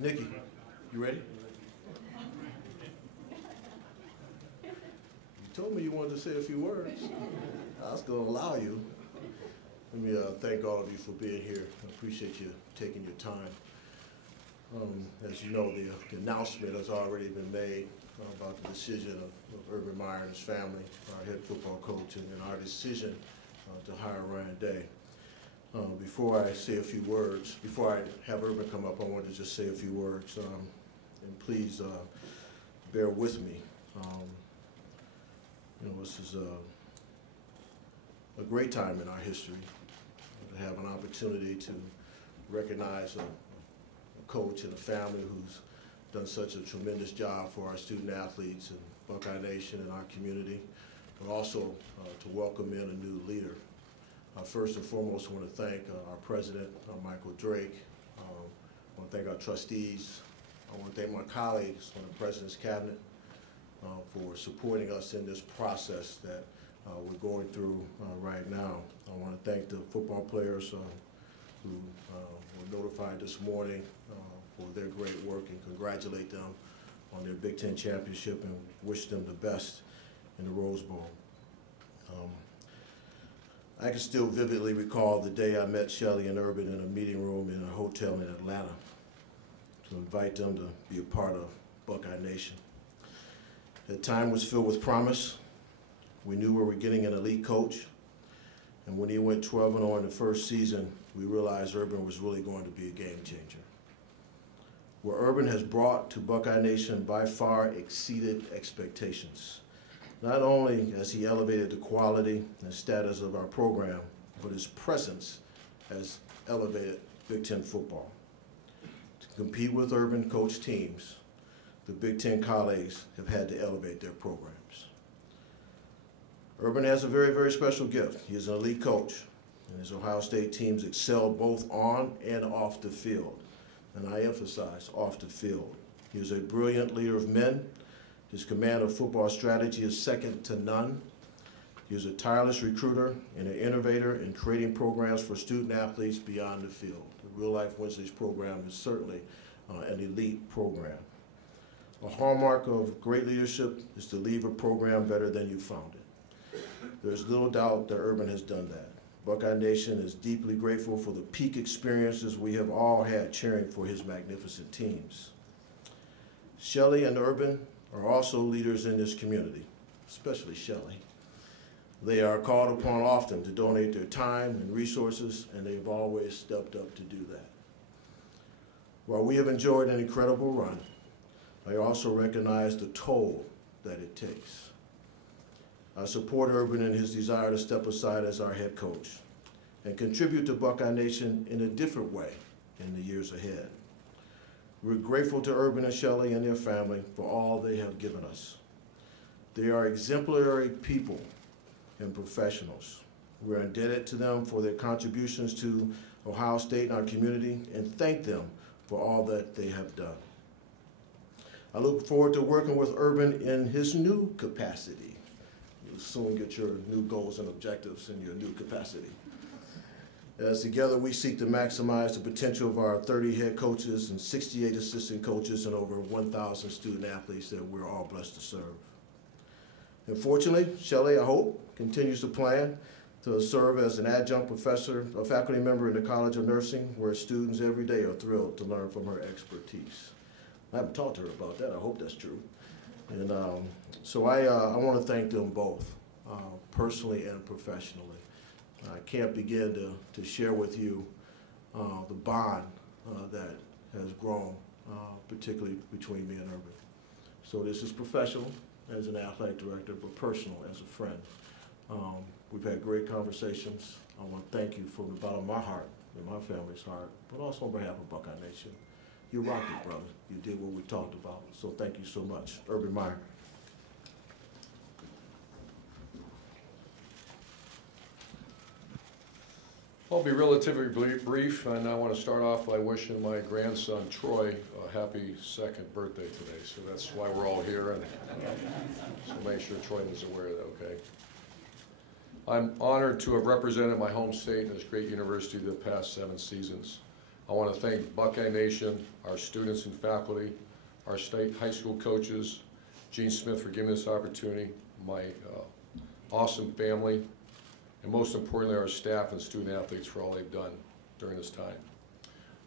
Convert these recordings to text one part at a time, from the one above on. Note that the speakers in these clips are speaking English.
Nikki, you ready? You told me you wanted to say a few words. I was going to allow you. Let me thank all of you for being here. I appreciate you taking your time. As you know, the announcement has already been made about the decision of Urban Meyer and his family, our head football coach, and our decision to hire Ryan Day. Before I say a few words, before I have Urban come up, I want to just say a few words. And please bear with me. This is a great time in our history to have an opportunity to recognize a coach and a family who's done such a tremendous job for our student athletes and Buckeye Nation and our community, but also to welcome in a new leader. First and foremost, I want to thank our president, Michael Drake. I want to thank our trustees. I want to thank my colleagues on the president's cabinet for supporting us in this process that we're going through right now. I want to thank the football players who were notified this morning for their great work and congratulate them on their Big Ten championship and wish them the best in the Rose Bowl. I can still vividly recall the day I met Shelley and Urban in a meeting room in a hotel in Atlanta to invite them to be a part of Buckeye Nation. That time was filled with promise. We knew we were getting an elite coach, and when he went 12-0 in the first season, we realized Urban was really going to be a game changer. What Urban has brought to Buckeye Nation by far exceeded expectations. Not only has he elevated the quality and status of our program, but his presence has elevated Big Ten football. To compete with Urban coach teams, the Big Ten colleagues have had to elevate their programs. Urban has a very, very special gift. He is an elite coach, and his Ohio State teams excel both on and off the field. And I emphasize off the field. He is a brilliant leader of men. His command of football strategy is second to none. He is a tireless recruiter and an innovator in creating programs for student athletes beyond the field. The Real Life Wednesdays program is certainly an elite program. A hallmark of great leadership is to leave a program better than you found it. There's little doubt that Urban has done that. Buckeye Nation is deeply grateful for the peak experiences we have all had cheering for his magnificent teams. Shelley and Urban are also leaders in this community, especially Shelley. They are called upon often to donate their time and resources, and they've always stepped up to do that. While we have enjoyed an incredible run, I also recognize the toll that it takes. I support Urban in his desire to step aside as our head coach and contribute to Buckeye Nation in a different way in the years ahead. We're grateful to Urban and Shelley and their family for all they have given us. They are exemplary people and professionals. We're indebted to them for their contributions to Ohio State and our community, and thank them for all that they have done. I look forward to working with Urban in his new capacity. You'll soon get your new goals and objectives in your new capacity. As together we seek to maximize the potential of our 30 head coaches and 68 assistant coaches and over 1,000 student athletes that we're all blessed to serve. And fortunately, Shelley, I hope, continues to plan to serve as an adjunct professor, a faculty member in the College of Nursing, where students every day are thrilled to learn from her expertise. I haven't talked to her about that. I hope that's true. And so I want to thank them both, personally and professionally. I can't begin to share with you the bond that has grown, particularly between me and Urban. So this is professional as an athletic director, but personal as a friend. We've had great conversations. I want to thank you from the bottom of my heart and my family's heart, but also on behalf of Buckeye Nation. You rocked it, brother. You did what we talked about. So thank you so much. Urban Meyer. I'll be relatively brief, and I want to start off by wishing my grandson Troy a happy second birthday today. So that's why we're all here, and so make sure Troy is aware of that, okay? I'm honored to have represented my home state in this great university the past 7 seasons. I want to thank Buckeye Nation, our students and faculty, our state high school coaches, Gene Smith for giving this opportunity, my awesome family, and most importantly, our staff and student athletes for all they've done during this time.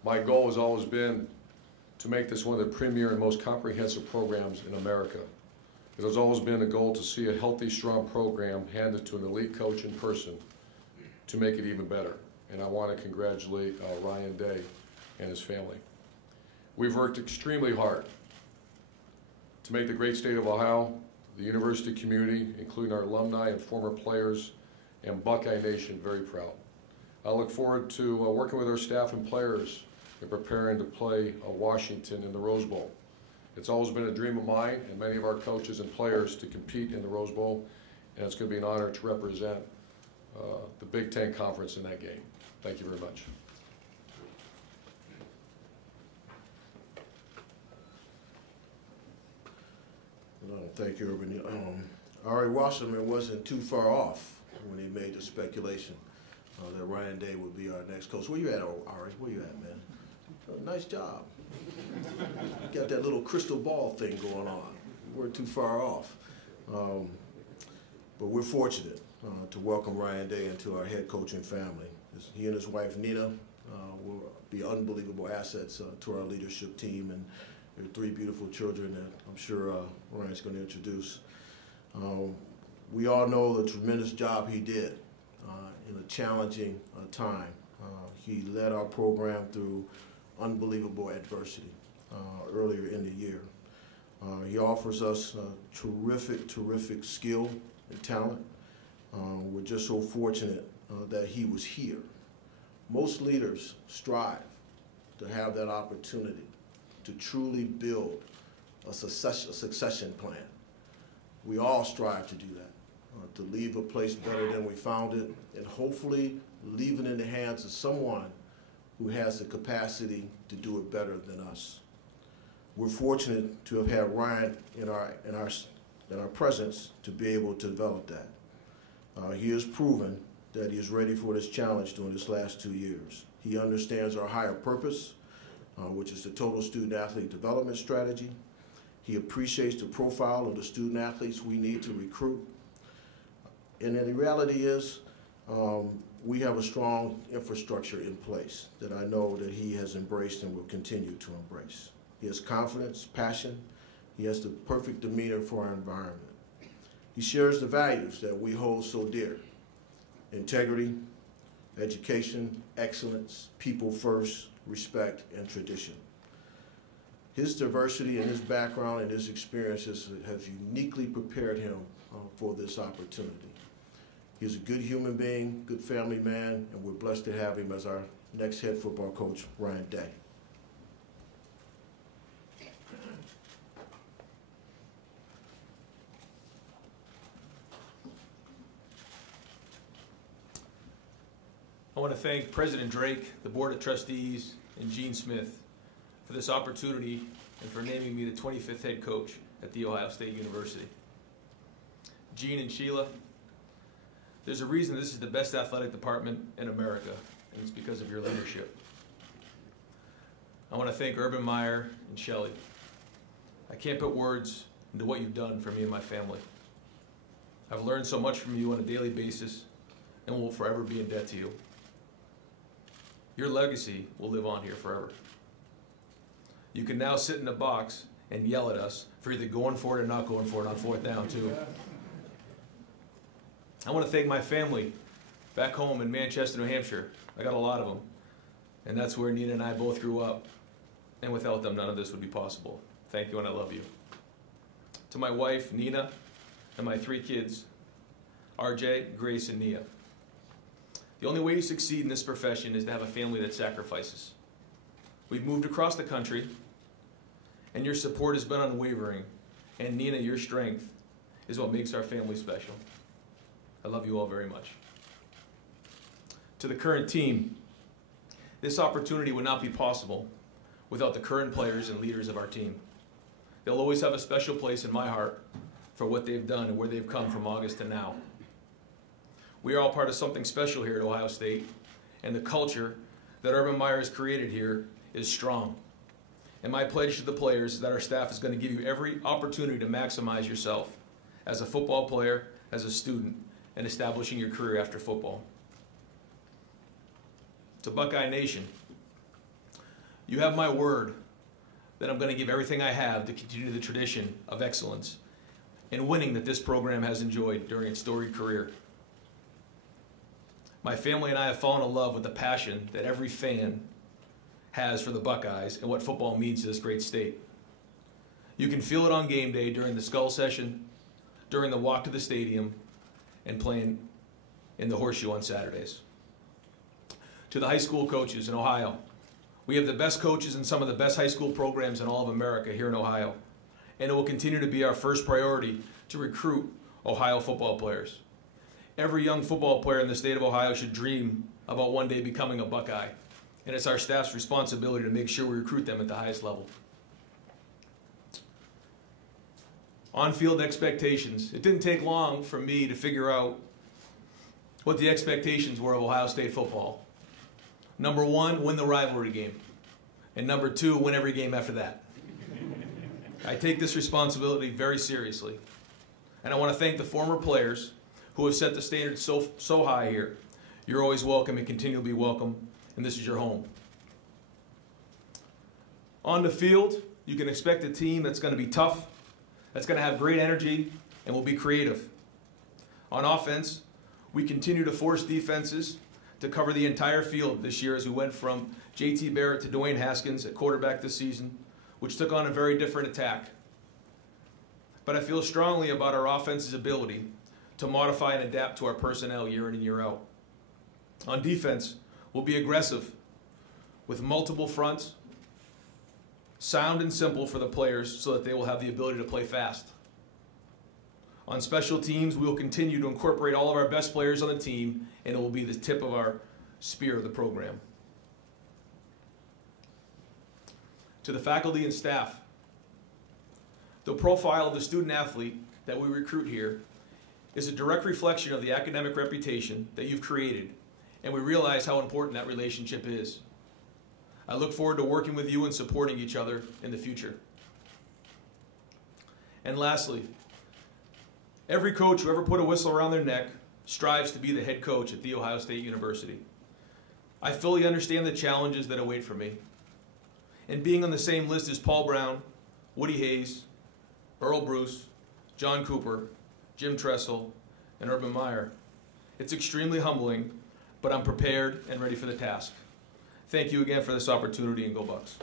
My goal has always been to make this one of the premier and most comprehensive programs in America. It has always been a goal to see a healthy, strong program handed to an elite coach in person to make it even better. And I want to congratulate Ryan Day and his family. We've worked extremely hard to make the great state of Ohio, the university community, including our alumni and former players, and Buckeye Nation very proud. I look forward to working with our staff and players in preparing to play Washington in the Rose Bowl. It's always been a dream of mine and many of our coaches and players to compete in the Rose Bowl, and it's going to be an honor to represent the Big Ten Conference in that game. Thank you very much. Thank you, Urban. Ari Wasserman wasn't too far off when he made the speculation that Ryan Day would be our next coach. Where you at, Ari? Where you at, man? Nice job. Got that little crystal ball thing going on. We're too far off. But we're fortunate to welcome Ryan Day into our head coaching family. He and his wife, Nina, will be unbelievable assets to our leadership team, and there are 3 beautiful children that I'm sure Ryan's going to introduce. We all know the tremendous job he did in a challenging time. He led our program through unbelievable adversity earlier in the year. He offers us terrific skill and talent. We're just so fortunate that he was here. Most leaders strive to have that opportunity to truly build a succession plan. We all strive to do that, to leave a place better than we found it, and hopefully leave it in the hands of someone who has the capacity to do it better than us. We're fortunate to have had Ryan in our presence to be able to develop that. He has proven that he is ready for this challenge during this last 2 years. He understands our higher purpose, which is the total student athlete development strategy. He appreciates the profile of the student athletes we need to recruit. And then the reality is, we have a strong infrastructure in place that I know that he has embraced and will continue to embrace. He has confidence, passion. He has the perfect demeanor for our environment. He shares the values that we hold so dear: integrity, education, excellence, people first, respect, and tradition. His diversity and his background and his experiences have uniquely prepared him for this opportunity. He's a good human being, good family man, and we're blessed to have him as our next head football coach, Ryan Day. I want to thank President Drake, the Board of Trustees, and Gene Smith for this opportunity and for naming me the 25th head coach at The Ohio State University. Gene and Sheila, there's a reason this is the best athletic department in America, and it's because of your leadership. I want to thank Urban, Meyer, and Shelley. I can't put words into what you've done for me and my family. I've learned so much from you on a daily basis and will forever be in debt to you. Your legacy will live on here forever. You can now sit in the box and yell at us for either going for it or not going for it on 4th down, too. I want to thank my family back home in Manchester, New Hampshire. I got a lot of them, and that's where Nina and I both grew up. And without them, none of this would be possible. Thank you, and I love you. To my wife, Nina, and my 3 kids, RJ, Grace, and Nia. The only way you succeed in this profession is to have a family that sacrifices. We've moved across the country, and your support has been unwavering. And Nina, your strength is what makes our family special. I love you all very much. To the current team, this opportunity would not be possible without the current players and leaders of our team. They'll always have a special place in my heart for what they've done and where they've come from August to now. We are all part of something special here at Ohio State, and the culture that Urban Meyer has created here is strong. And my pledge to the players is that our staff is going to give you every opportunity to maximize yourself as a football player, as a student, and establishing your career after football. To Buckeye Nation, you have my word that I'm going to give everything I have to continue the tradition of excellence and winning that this program has enjoyed during its storied career. My family and I have fallen in love with the passion that every fan has for the Buckeyes and what football means to this great state. You can feel it on game day during the skull session, during the walk to the stadium, and playing in the horseshoe on Saturdays. To the high school coaches in Ohio, we have the best coaches in some of the best high school programs in all of America here in Ohio, and it will continue to be our first priority to recruit Ohio football players. Every young football player in the state of Ohio should dream about one day becoming a Buckeye, and it's our staff's responsibility to make sure we recruit them at the highest level. On-field expectations. It didn't take long for me to figure out what the expectations were of Ohio State football. Number one, win the rivalry game. And number two, win every game after that. I take this responsibility very seriously. And I want to thank the former players who have set the standard so high here. You're always welcome and continue to be welcome, and this is your home. On the field, you can expect a team that's going to be tough, that's going to have great energy, and will be creative. On offense, we continue to force defenses to cover the entire field this year as we went from J.T. Barrett to Dwayne Haskins at quarterback this season, which took on a very different attack. But I feel strongly about our offense's ability to modify and adapt to our personnel year in and year out. On defense, we'll be aggressive with multiple fronts, sound and simple for the players so that they will have the ability to play fast. On special teams, we will continue to incorporate all of our best players on the team, and it will be the tip of our spear of the program. To the faculty and staff, the profile of the student athlete that we recruit here is a direct reflection of the academic reputation that you've created, and we realize how important that relationship is. I look forward to working with you and supporting each other in the future. And lastly, every coach who ever put a whistle around their neck strives to be the head coach at The Ohio State University. I fully understand the challenges that await for me. And being on the same list as Paul Brown, Woody Hayes, Earl Bruce, John Cooper, Jim Tressel, and Urban Meyer, it's extremely humbling, but I'm prepared and ready for the task. Thank you again for this opportunity, and go Bucks.